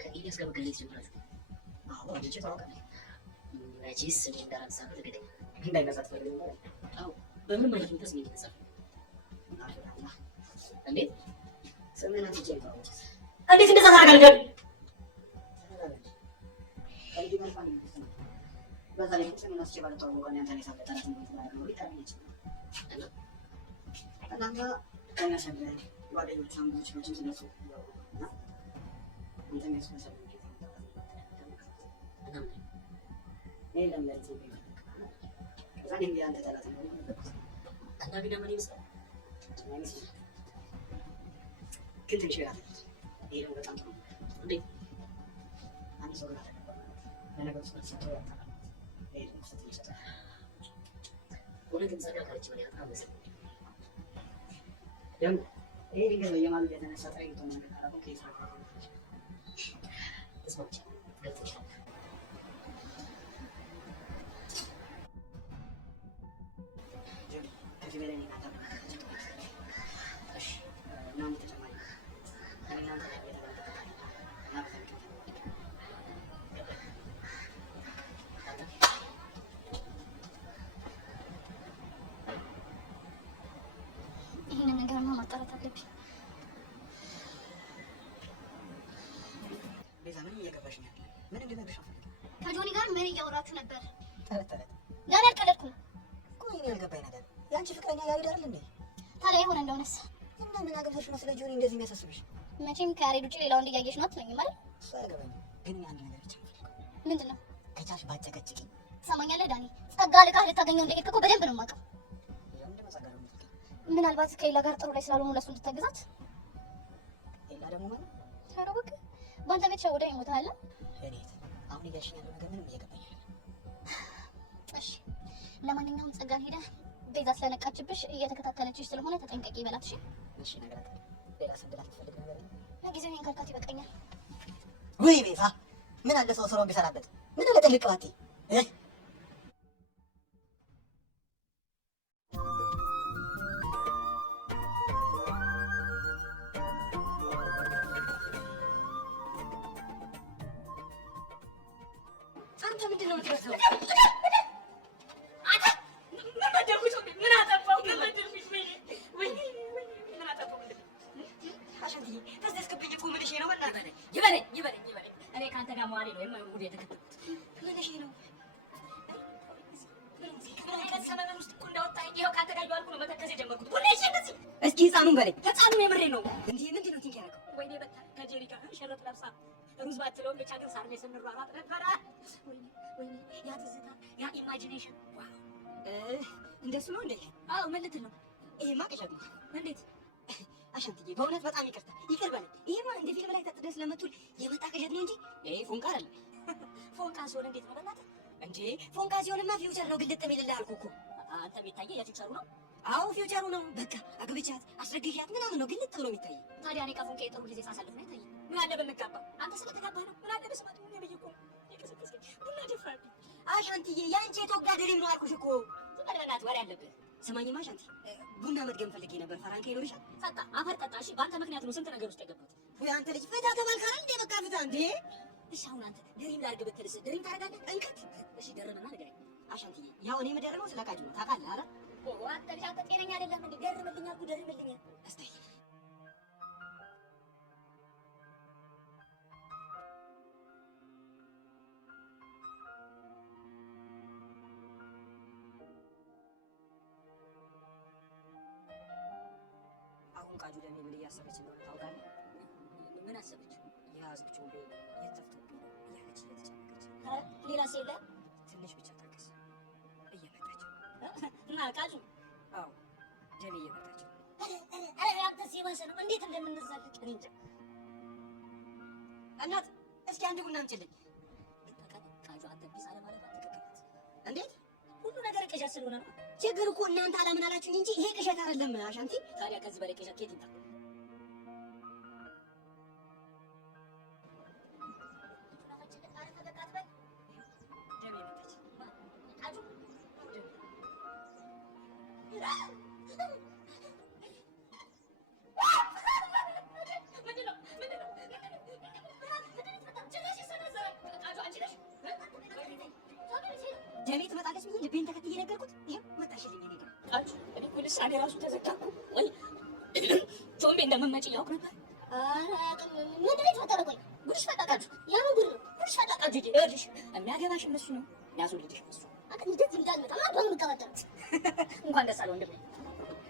ከኢልያስ ጋር መገናኘት ጀምራችሁ? አዎ ልጅ ታውቃለህ። መቼስ እኔ እንዳላነሳት እርግጠኛ እንዳይነሳት ፈልገው ማለት ነው። አዎ በምንም አይነት ሁኔታ ስሜት ይነሳል። እንዴት ስምህን አትቼ ነው? እንዴት እንደዛ ታደርጋለህ? በዛ ላይ ስምህን አትቼ ባልተዋወቀ እኔ አንተን የሳበጠራት ነው ሊታረኝ ይችላል። እናንተ ከሚያሰብህ ጓደኞች አምቦች መቼም ስለሱ እና አንተ የሚያስመሰል የለም ለዚህ ከዛ እኔም የአንተ ጠላት ነው እና ቢና ምን ይመስላል? ግን ትንሽ ይላል። ይሄ ነው በጣም ጥሩ። እንዴት አንድ ሰው ጋር ለነገሩ ስለሰጠው ያጣ ይሄ ነው ሰጠኝ ሰጠኝ እውነትም ጸጋ ካለች ወዲያ አመሰ ደግሞ ይሄ ድንገት በየማሉ የተነሳ ጠይቶ ነገር ካላቁ ከይሳ ተስማምቼ ገብቶሻል። ከዚህ በላይ ናታ ምናምን ተጨማሪ እናንተ ይህንን ነገርማ ማጣራት አለብኝ። ቤዛ ምንም እየገባሽ ነው ያለ? ምን እንድነግርሽ አልፈልግም። ከጆኒ ጋር ምን እያወራችሁ ነበር? ተረት ተረት ያን አልቀለድኩም። ቆይ እኔ ያልገባኝ ነገር የአንቺ ፍቅረኛ ያሬድ አይደል እንዴ? ታዲያ የሆነ እንደሆነስ እና ምን አገባሽ ነው ስለ ጆኒ እንደዚህ የሚያሳስብሽ? መቼም ከያሬድ ውጭ ሌላው እንዲያየሽ ነው አትለኝም አይደል? እሱ አያገባኝም። ግን እኔ አንድ ነገር ብቻ ፈልገው ምንድን ነው? ከቻልሽ ባጨቀጭቂ። ትሰማኛለህ ዳኒ? ጸጋ ልቃህ ልታገኘው እንደሄድክ እኮ በደንብ ነው የማውቀው። ለምንድን ነው ጸጋ ነው የምትልከው? ምናልባት ከሌላ ጋር ጥሩ ላይ ስላልሆኑ ለእሱ እንድታግዛት። ሌላ ደግሞ ማለት ኧረ እባክህ በአንተ ቤት ሸውዳ ይሞታል። እኔት አሁን እያልሽኝ ያለው ነገር ምንም እየገባኝ አይደለም። እሺ ለማንኛውም ጸጋን ሄደህ ቤዛ ስለነቃችብሽ እየተከታተለችሽ ስለሆነ ተጠንቀቂ ይበላት። እሺ እሺ ነገር አለ ሌላ ሰንደላት ትፈልግ ነገር ነው? ለጊዜው ይሄን ካልካት ይበቃኛል። ወይ ቤዛ ምን አለ ሰው ስራውን ቢሰራበት? ምን አለ ጥልቅ ባቲ አንተ ምንድን ነው የምትመስለው? አንተ ምን በደልኩሽ? ምን አጠፋሁ? ምን በደልኩሽ? ምን አጠፋሁ? አሸንትዬ ተስደስክብኝ እኮ ምንሽ ነው? በእናትህ ይበለኝ። እኔ ከአንተ ጋር መዋሌ ነው የማይሆን ጉድ የተከተልኩት። ምንሽ ነው? ምን አይነት ሰበብ ውስጥ እኮ እንዳወጣኝ ይኸው ከአንተ ጋር እየዋልኩ ነው መተከዝ የጀመርኩት። ሁሌ እንደዚህ። እስኪ ህፃኑን በለኝ። ህፃኑን የምሬን ነው። እንዴ ምንድን ነው ትንሽ ያደረገው? ወይኔ በቃ ከጄሪ ጋር ሸረጥ ለብሳ ሩዝ ባትለውም ብቻ ግን ሳር ላይ ስንሯሯጥ ነበረ። ወይኔ ያ ትዝታ ያ ኢማጂኔሽን እንደሱ ነው እንዴ? አዎ ምን ልትል ነው? ይሄማ ቅዠት ነው። እንዴት አሸንትዬ በእውነት በጣም ይቅርታ፣ ይቅር በለኝ። ይሄማ እንደ ፊልም ላይ ተጥደህ ስለምትውል የመጣ ቅዠት ነው እንጂ ይሄ ፎንቃ አይደለም። ፎንቃ ሲሆን እንዴት ነው በእናትህ? እንዴ ፎንቃ ሲሆንማ ፊውቸር ነው ግልጥ የሚልልህ አልኩህ እኮ። አንተ የሚታየህ የፊውቸሩ ነው? አዎ ፊውቸሩ ነው። በቃ አግብቻት አስረግዣት ምናምን ነው ግልጥ ብሎ የሚታየኝ። ታዲያ እኔ ከፎንቃ የጥሩ ጊዜ ሳሳልፍ ነው የታየኝ። ምን አለ ብንጋባ? አንተ ስለተጋባህ ነው። ምን አለ በስማት ምን ብዬሽ እኮ የቀሰቀስከኝ ቡና ደፋብኝ። አሻንትዬ ያንቺ የተወጋ ድሪም ነው አልኩሽ እኮ። ዝም በል በእናትህ ወሬ አለብህ። ስማኝማ አሻንቲ ቡና መድገም ፈልጌ ነበር። ፈራንካ ይኖርሻል? ጠጣ፣ አፈር ጠጣ። እሺ በአንተ ምክንያት ነው ስንት ነገር ውስጥ የገባሁት። ወይ አንተ ልጅ ፈታ ተባልክ አይደል እንዴ? በቃ ፍታ እንዴ። እሺ አሁን አንተ ድሪም ላድርግ ብትልስ ድሪም ታደርጋለህ? እንክት። እሺ ደርምና ንገረኝ። አሻንቲዬ ያው እኔ የምደርመው ስለ ቃጁ ነው ታውቃለህ አይደል? አንተ ልጅ አንተ ጤነኛ አይደለም እንዴ? ደርምልኝ አልኩህ ደርምልኝ። እስቲ አሁን ቃጁ ለኔ ምን እያሰበች እንደሆነ ታውቃለህ? ምን አሰበች? የያዘችውን ቤት የተፍቶብኝ ነው እያለች እየተጨነቀች። ሌላ ሴለ ትንሽ ብቻ ታገስ፣ እየመጣች እና ቃጁ አዎ ደሜ እየመጣች ነው። አረ አንተስ የባሰ ነው። እንዴት እንደምንዛልቅ እኔ እንጃ። እናት እስኪ አንድ ቡና አምጪልኝ። ቃጁ አንተ ቢስ አለ ማለት አትከከለት። እንዴት ሁሉ ነገር ቅዠት ስለሆነ ነው። ችግር እኮ እናንተ አላምን አላችሁኝ እንጂ ይሄ ቅዠት አይደለም አሻንቲ። ታዲያ ከዚህ በላይ ቅዠት ከየት ይምጣ? ደሜ ትመጣለች ብዬ ልቤን ተከትዬ ነገርኩት። ይሄው መጣሽልኝ። እኔ ቃጁ እኔ እኮ ልሳኔ ራሱ ተዘጋኩ። ወይ ቾምቤ እንደምትመጪ ያውቅ ነበር። ምንድን ነው የተፈጠረው? ቆይ ጉድሽ ፈላ ቃጁ። ያ ምን ጉድ ነው? ጉድሽ ፈላ ቃጁ። ይኸውልሽ የሚያገባሽ እነሱ ነው፣ የሚያስወልድሽ እነሱ። አንተ እንደዚህ እንዳልመጣ ማን ነው የምትቀባጠሩት? እንኳን ደስ አለው ወንድሜ።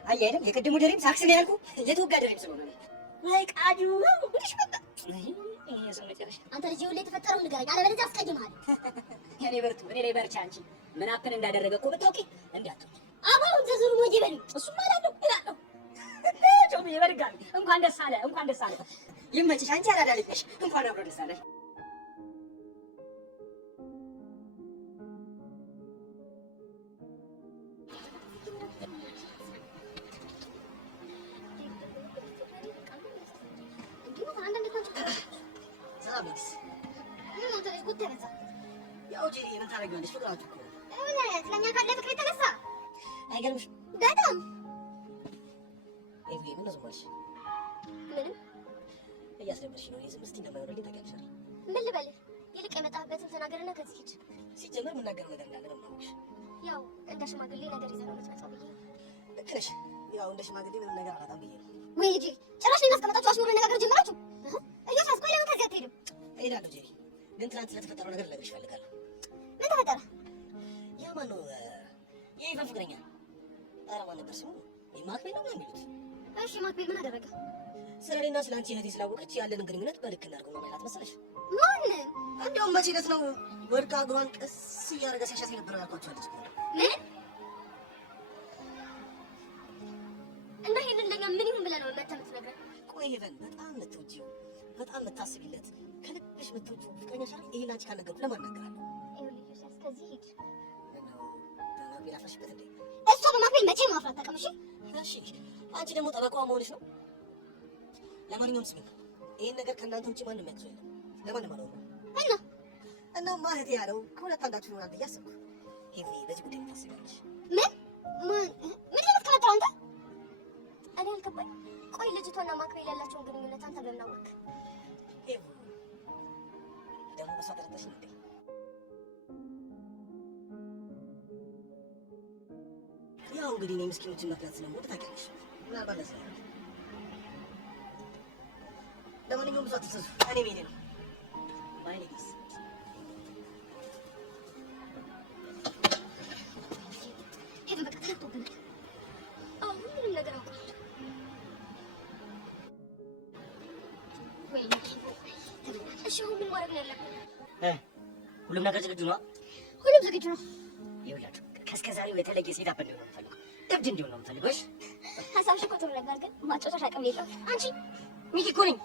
አየህ አይደል የቅድሙ ደሬም ሳክስ ነው ያልኩህ፣ የተወጋ ደሬም ስለሆነ ነው። ወይ ቃጁ ጉድሽ ፈላ። አንተ ልጅ ይኸውልህ የተፈጠረውን ንገረኝ፣ አለበለዚያ አስቀይምሃለሁ። እኔ በርቱ እኔ ላይ በርቻ። አንቺ ምን አፕን እንዳደረገ እኮ ብታውቂ እንዳትወጪ። አሁን ተዙሩ ሞጂ በሉ። እሱማ እላለሁ እላለሁ። ቾምቤ ይበርጋል። እንኳን ደስ አለ እንኳን ደስ አለ። ይመችሽ። አንቺ አራዳ ልጅ ነሽ። እንኳን አብሮ ደስ አለሽ። ሰላም ነሽ? ምን አንተ ልጅ ጉድ ተበዛ። ያው ጄሪ ምን ታደርጊዋለሽ? ፍቅራችሁ እኮ ስለኛ ካለ ፍቅር የተነሳ አይገርምሽም? በጣም ኤቭሪ ምን ነው ምንም እያስለመድሽ ነው። የዝም እስቲ እንደማይሆንልኝ ታውቂያለሽ አይደል? ምን ልበልህ? ይልቅ የመጣህበትን ተናገርና ከዚህ ሂድ። ሲጀመር የምናገረው ነገር እንዳለ ነው የማውቅሽ። ያው እንደ ሽማግሌ ነገር ይዘህ ነው የምትመጣው ብዬ ነው። ልክ ነሽ። ያው እንደ ሽማግሌ ምንም ነገር አላጣም ብዬ ነው። ወይ ልጄ ጭራሽ እኔን አስቀምጣችሁ አሽሙር መነጋገር ጀመራችሁ። እያሳስ ቆይ ለምን ከዚህ አትሄድም? እሄዳለሁ ጄሪ፣ ግን ትናንት ስለተፈጠረው ነገር ልነግርሽ እፈልጋለሁ። ምን ተፈጠረ? ያ ማን ነው የኢቫን ፍቅረኛ? ኧረ ማን ነበር ስሙ? ማክቤል ነው የሚሉት። እሺ ማክቤል ምን አደረገ? ስለ እኔና ስለ አንቺ እህቴ ስላወቀች ያለንን ግንኙነት በልክ እናድርገው ነው ማለት መሰለሽ? ማን? እንደውም መቼ ዕለት ነው ወድቃ እግሯን ቀስ እያደረገ ሲያሻት የነበረው ያልኳቸው አለች። ምን? እና ይሄንን ለኛ ምን ይሁን ብለህ ነው መተህ የምትነግረን? ቆይ ሄቨን በጣም የምትወጂው በጣም የምታስቢለት ከልብሽ የምትወጂው ፍቅረኛሽ አይደል? ይሄን አንቺ ካልነገርኩ ለማን እነግራለሁ? ይኸውልህ ዮሴፍ ከዚህ ሂድ። ምነው በማክቤል አፍረሽበት እንዴ? እሷ በማክቤል መቼም አፍራት አታውቅም። እሺ እሺ አንቺ ደግሞ ጠበቃዋ መሆንሽ ነው። ለማንኛውም ስሚ፣ ይሄን ነገር ከእናንተ ውጭ ማንም ያውቅ ሰው የለም። ለማንም አለው እናማ እህቴ ያለው ከሁለት አንዳችሁ ይሆናል ብዬ አሰብኩ። ሄቪ በዚህ ጉዳይ ታስቢያለሽ? ምን ምን ለምትከታተለው አንተ? እኔ አልገባኝ። ቆይ ልጅቷና ማክቤል ያላቸውን ግንኙነት አንተ በምን አወቅህ? ሄቪ ደግሞ በሷ ተረዳሽ እንዴ? ያው እንግዲህ እኔ ምስኪኖችን መርዳት ስለምወድ ታውቂያለሽ። ምናልባት ለዛ ነው። ለማንኛውም ብዙ አትሰሱ፣ እኔ መሄዴ ነው። ማይ ሌዲስ ሄቨን በቃ ተረድቶብናል። አሁን ምንም ነገር አውቃለሁ። ወይኔ እሺ አሁን ምን ማድረግ ነው ያለብን? ሁሉም ነገር ዝግጁ ነው? ሁሉም ዝግጁ ነው። ይኸውላችሁ ከእስከ ዛሬው የተለየ ሴት አፕ እንዲሆን ነው የምፈልገው። እብድ እንዲሆን ነው የምፈልገው። እሺ ሀሳብሽ እኮ ጥሩ ነበር፣ ግን ማጫወቻ አቅም የለውም። አንቺ ሚኪ እኮ ነኝ።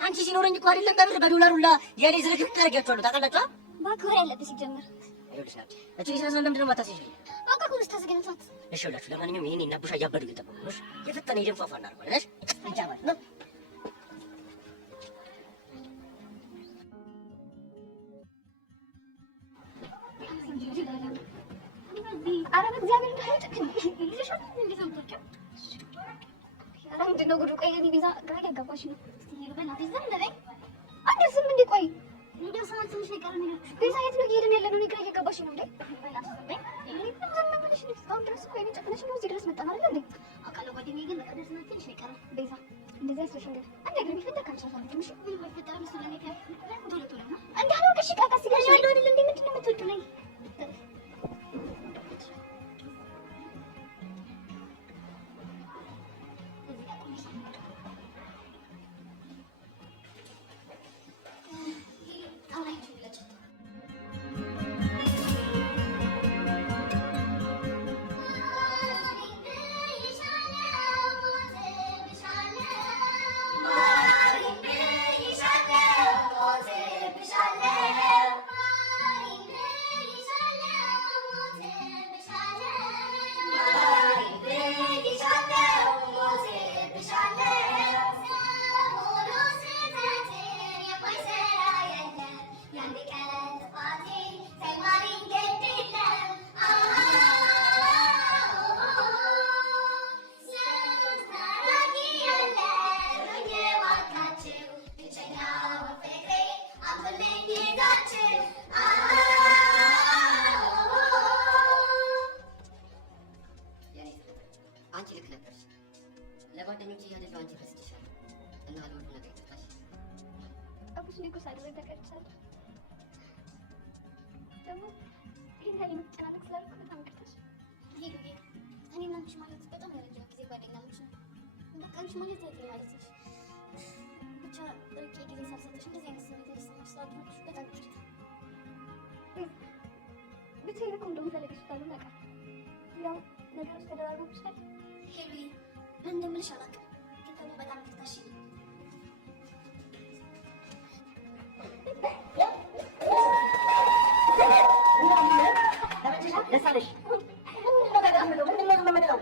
አንቺ ሲኖረኝ እኮ አይደለም በብር በዶላር ሁላ የኔ ዝርግፍ ታደርጊያቸዋለሁ። ታውቃላችሁ? ማክበር ያለብህ ሲጀምር። ይኸውልሽ ናት እቺ ልጅ ለምንድን ነው የማታስይዥልኝ? አውቃ እኮ ነው ስታዘገነታት። እሺ ይኸውላችሁ ለማንኛውም ይሄን እና ቡሻ እያበዱ እየጠበቁ ነው። እሺ የፈጠነ የደንፋፋ እናደርገዋለን። እሺ እንጃ ማለት ነው። ኧረ በእግዚአብሔር ኧረ ምንድን ነው ጉዱ? ቆይ እኔ ቤዛ ግራ እያጋባሽ ነው። አደርስም እንዴ? ቆይ ቤዛ የት ነው እየሄድን ያለ ነው? እኔ ግራ እያጋባሽ ነው እንዴ? እስካሁን ድረስ እኮ የኔ ጨክነሽ ነው እዚህ ድረስ መጣን አይደል እንዴ? አውቃለሁ ጓደኛዬ፣ ግን በቃ ደስ ነው ትንሽ ነው የቀረው። ቤዛ እንደዚህ ያስረሽ እንዴ? አንድ ነገር ቢፈጠር ካንቺ አሳልፍም። እሺ ምን ባይፈጠር እሱ ለኔ ቶሎ ቶሎ ነው እንዳልሆንክ እሺ። ቃቃ ሲጋሽ ያለው አይደል እንዴ? ምንድን ነው የምትወጪው ነኝ? አንቺ ልክ ነበርሽ። ለጓደኞቼ እያደለው አንቺ ረስቼሻለሁ እና ለሁሉ ነገር ይቅርታሽ። አቡሽ እኔ እኮ ሳልረዳ ተቀርቻለሁ። ደግሞ ይሄን ያህል የምትጨናነቅ ስላልኩ በጣም ይቅርታሽ። ሄዱ እኔ እና አንቺ ማለት በጣም የረጅም ጊዜ ጓደኛሞች ነው። በቃ አንቺ ማለት እህቴ ማለት ነሽ። ብቻ ርቄ ጊዜ ሳልሰጥሽ እንደዚህ አይነት ስሜት እንዲሰማሽ ስላደረግሽ በጣም ይቅርታ። ብቻዬን እኮ እንደምፈልግሽ ካሉን አውቃለሁ። ያው ነገሮች ተደራርበውብሻል። ሄሉ ምን እንደምልሽ አላውቅም፣ ግን ደግሞ በጣም ይቅርታ። እሺ ደስ አለሽ? ምንድን ነው ምንድን ነው